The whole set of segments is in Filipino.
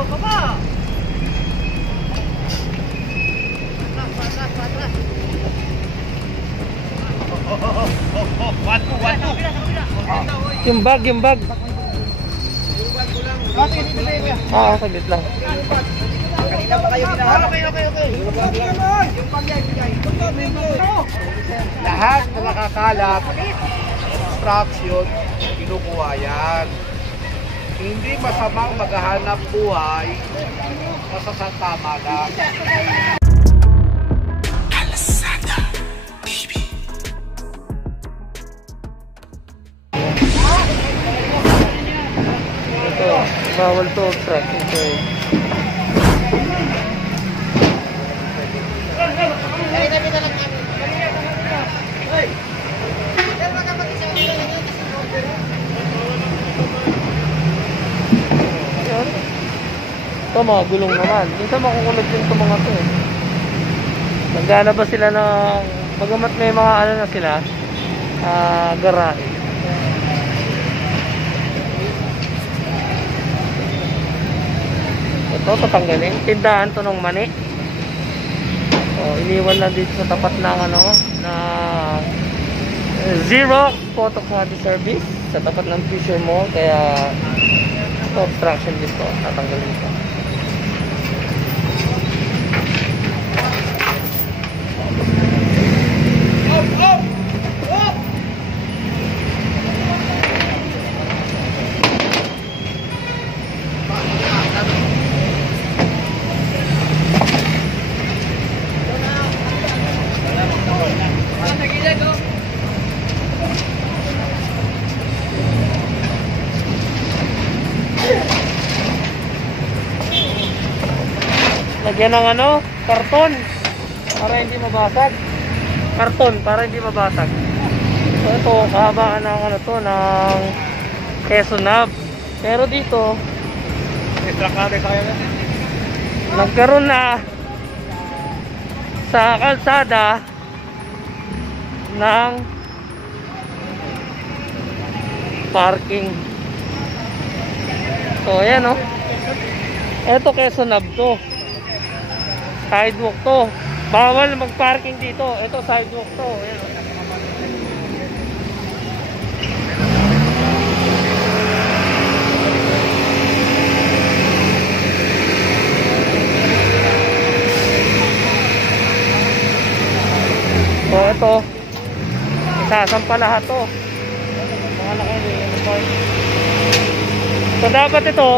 Baba! Yung bag. Oo, saglit lang. Kanina pa kayo binaharap. Okay. Yung bag yan, bigay. Lahat na nakakalat, instruction, kinukuha yan. Hindi masamang maghahanap buhay, masasantama lang. Ito, bawal to obstruction to eh. Ito mga gulong naman. Minsan makukulog din ito mga to eh. Nagana ba sila ng bagamat may mga ano na sila garahe. Ito tatanggalin. Tindahan to ng mani. Iniwan lang dito sa tapat ng ano na Xerox photocopy service sa tapat ng Fisher Mall, kaya ito obstruction dito, tatanggalin ito. Lagyan ng ano, karton para hindi mabasag. Karton para hindi mabasag. So ito, kahabaan ng ano to, ng Quezon Hub. Pero dito, nagkaroon na sa kalsada ng parking. So ayan o. Ito Quezon Hub to. Sidewalk to. Bawal mag-parking dito. Ito sidewalk to. Ayan. So ito, isasampa lahat to. Mga laki. So dapat ito,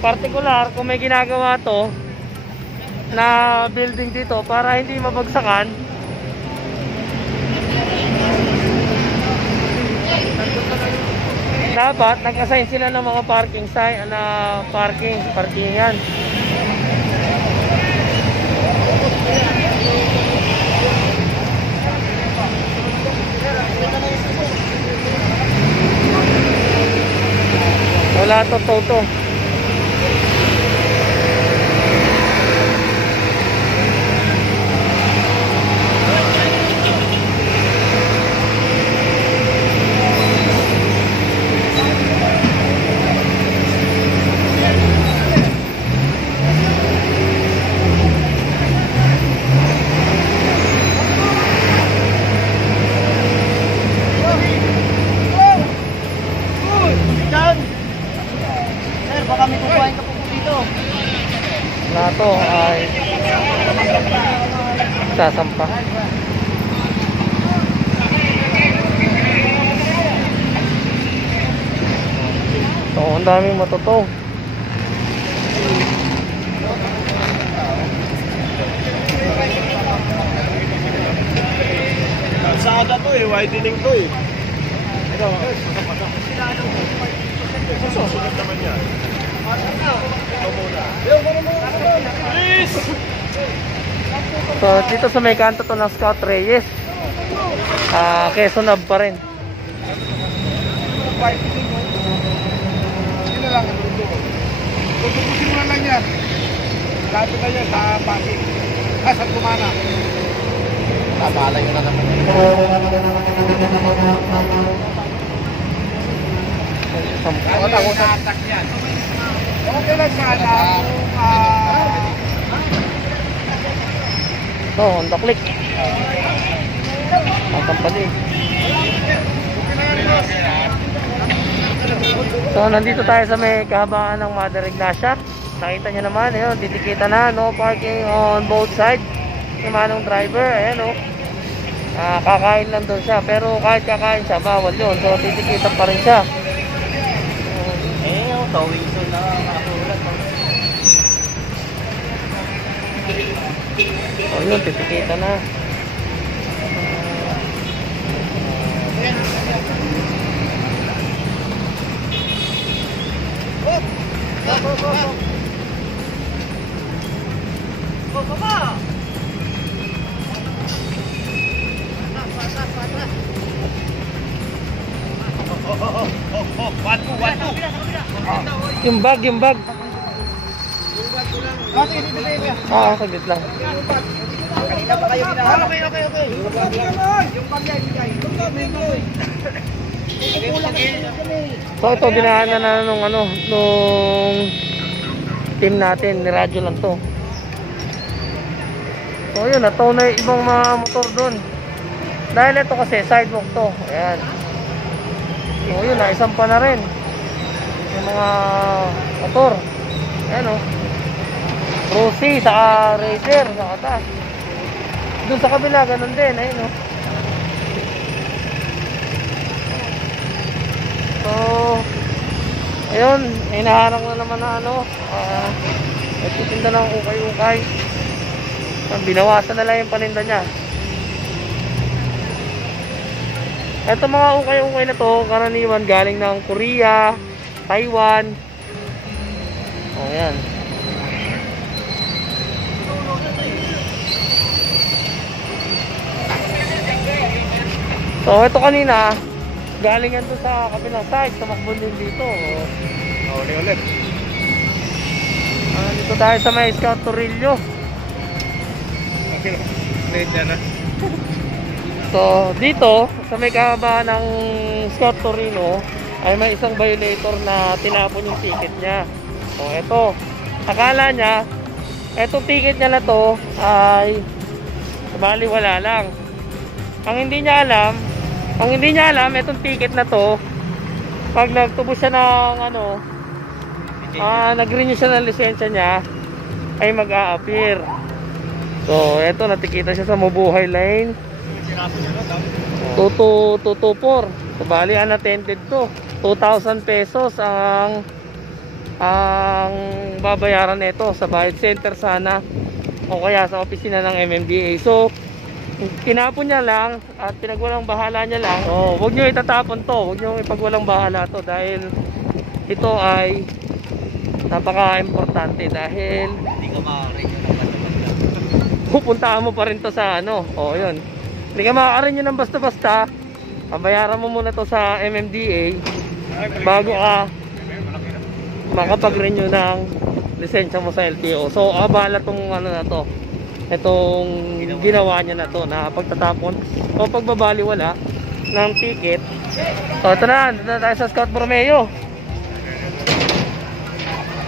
particular kung may ginagawa to na building dito para hindi mabagsakan, dapat nag-assign sila ng mga parking sign na parkingan. Wala to. Lato ay sasampa. So, ang daming matutong. Kalsada to eh, widening to eh. Ito, susunod naman yan. So dito sa may kanto to ng Scout Reyes, Quezon Hub pa rin. Yun na lang ang luto. Tutubusin mo lang yan. Lato na yan sa parking. Sa kumana. Tabalay ko na naman. Okay lang sana kung Ito, Honda Click. Ang company. So, nandito tayo sa may kahabaan ng Mother Ignacia. Nakita nyo naman, yun, titikita na, no parking on both sides. Yung manong driver, ayan, no. Kakain lang doon siya, pero kahit kakain siya, bawal yun. So, titikita pa rin siya. Tawing ito na nakasulat. O yun, titikita na. Yung bag. Saglit lang. Kanina pa kayo binahanap. Okay. Yung pamilya ibigay. So ito, dinahanan na nung team natin, ni radyo lang to. So yun, nataw na yung ibang mga motor doon. Dahil ito kasi sidewalk to. Ayan. So yun, naisang pa na rin yung mga motor. Ayan o. Rosie, saka Raider, saka taas. Doon sa kabila, ganun din. Ayun o. So ayun, hinaharang na naman na nagtitinda ng ukay-ukay. Binawasan na lang yung paninda niya. Ito mga ukay-ukay na to, karaniwan galing ng Korea, Taiwan. O yan. So ito kanina, galing yan doon sa kabilang side, tumakbo din dito. ulit. Dito tayo sa may Scout Torillo. Okay, late na. So dito, sa may kahabaan ng Scout Torino, ay may isang violator na tinapon yung ticket niya. So ito, akala niya, etong ticket niya na to ay baliwala lang. Ang hindi niya alam, etong ticket na to, pag nagtubos siya ng nag-renew siya ng lisensya niya, ay mag-a-appear. So eto, natikita siya sa Mabuhay Lane 2224. So bali unattended to. 2,000 pesos ang babayaran nito sa Bayad Center sana o kaya sa opisina ng MMDA. So kinapon niya lang at pinagwalang bahala niya lang. Huwag niyo itatapon to, huwag niyo ipagwalang bahala to, dahil ito ay napaka-importante, dahil Hindi ka makakarin. pupuntahan mo pa rin to sa yun. Hindi ka makakarin yun ng basta-basta. Bayaran mo muna to sa MMDA bago ka makapag-renew ng lisensya mo sa LTO. So abala tong na to, itong ginawa niya na to, na pagtatapon o pagbabaliwala ng ticket. So ito na, dito na tayo sa Scout Borromeo.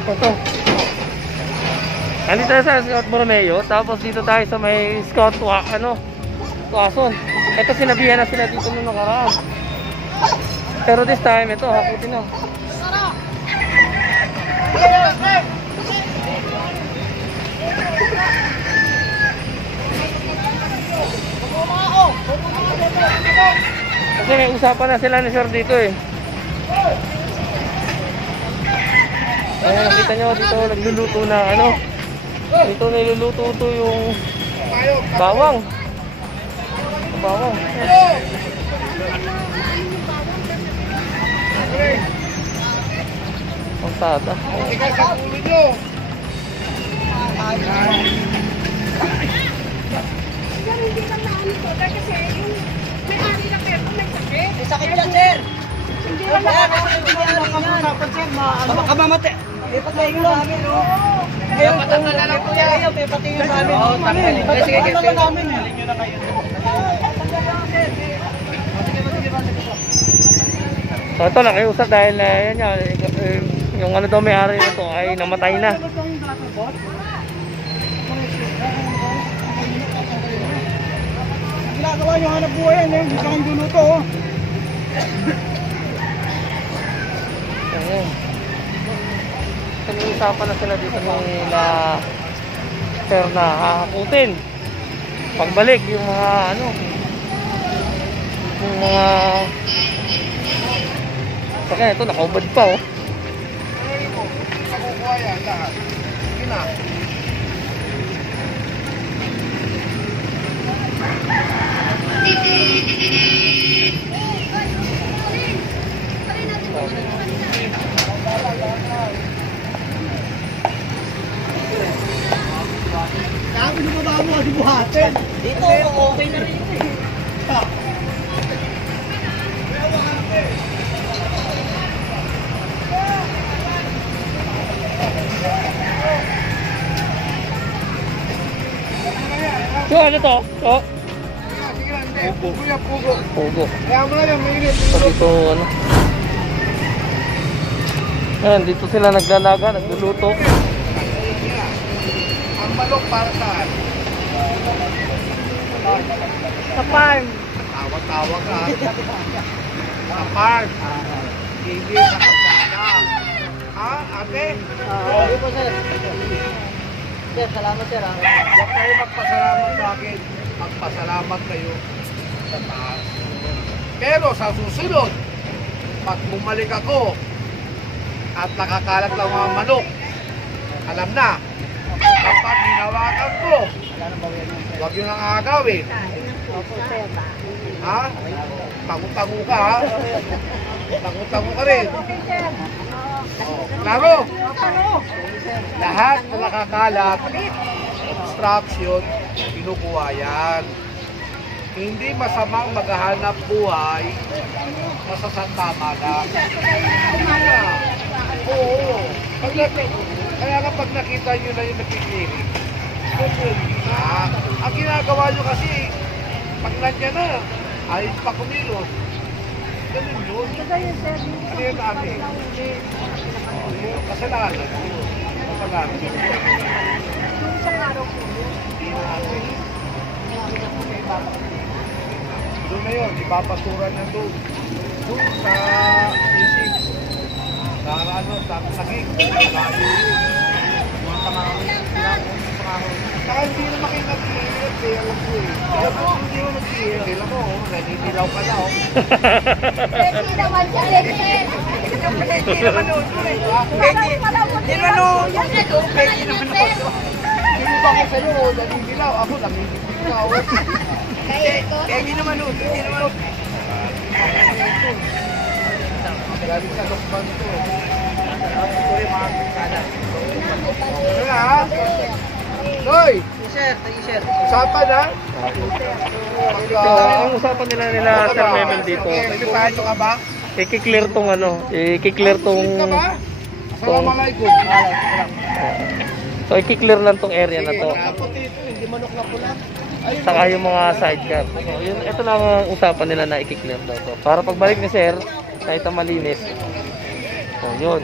Ito, andito tayo sa Scout Borromeo. Tapos dito tayo sa may Scout Tuason. Ito, sinabihan na sila dito nung nakaraan, pero this time ito, hakutin na. Kasi may usapan na sila ni sir dito eh. Ayan, nakita nyo dito, nagluluto na dito niluluto to yung bawang. Pasada. Ika sa ulo nyo. Hindi lang naano to, kasi yung may-ari na pero may sakit. May sakit yan, sir. Hindi lang naano. Baka mamate. May patingin sa amin, no? Ngayon, patanggal na lang po yan. May patingin sa amin. Oo, tanggal. Sige, sige. So ito, nakiusap dahil yan Yung ano daw may-ari nito ay namatay na. Ginagawa nyo hanap buhay yan eh. Gusto kang duluto oh. Ayun. Usapan na sila dito nila sir na hahakutin. Pagbalik yung mga ano, yung mga saka ito nakaubad pa oh. Nakukuha yan lahat. Sige na. Sabi mo ba mo kasi buhatin? Dito, okay na rin yun eh. So ano to? So, Sige na, hindi. Pugo yan, pugo. pugo. Kaya mo na yan, mainit. So dito ano. Ayan, dito sila naglalaga, nagluluto. Ang balok para saan? Sa farm. Tawag-tawag ka. Sa park. Hindi sa kalsada. Ha, ate? Hindi po sir. Sir, salamat sir ah. Huwag kayo magpasalamat sa akin. Magpasalamat kayo sa taas. Pero sa susunod, pag bumalik ako at nakakalat lang mga manok, alam na, kapag hinawakan ko, huwag yun ang agawin. Ha? Tango-tango ka ha? Tango-tango ka rin. Oh, klaro? Lahat na nakakalat, obstruction, kinukuha yan. Hindi masamang maghahanap buhay, masasantama lang. Oo. Kaya nga pag nakita nyo na yung nakikinig, ang ginagawa nyo kasi, pag nandiyan na, ayos pa kumilos. Ganun yun. Ano yun namin? Kasalanan. Kasalanan. Doon na yun, ipapasuran na doon. Doon sa isip. Sa ano, sa sakik. Saka hindi naman kayo nag-iingat eh, alam ko eh. Kaya po hindi mo nag-iingat. Kailan mo, naninilaw ka na oh. Pwede naman siya, pwede. Hindi naman noon. Hindi naman noon. Pwede naman noon. Hindi ba ko sa'yo, naninilaw. Ako naninilaw. Pwede naman noon. Hindi naman noon. Galing sa lokban to. Ako yung mga kisala. Ano na ha? Loy! Sir, sir. Usapan ha? So, ang usapan nila Sir Memel dito. Nagkitahan ka ba? I-clear tong ano, i-clear tong Ka ba? Assalamualaikum. so i-clear lang tong area na to. Hindi manok na pula. Saka yung mga sidecar. So, yun, ito lang ang usapan nila na i-clear daw to. Para pagbalik ni Sir, kahit ang malinis. So, yun.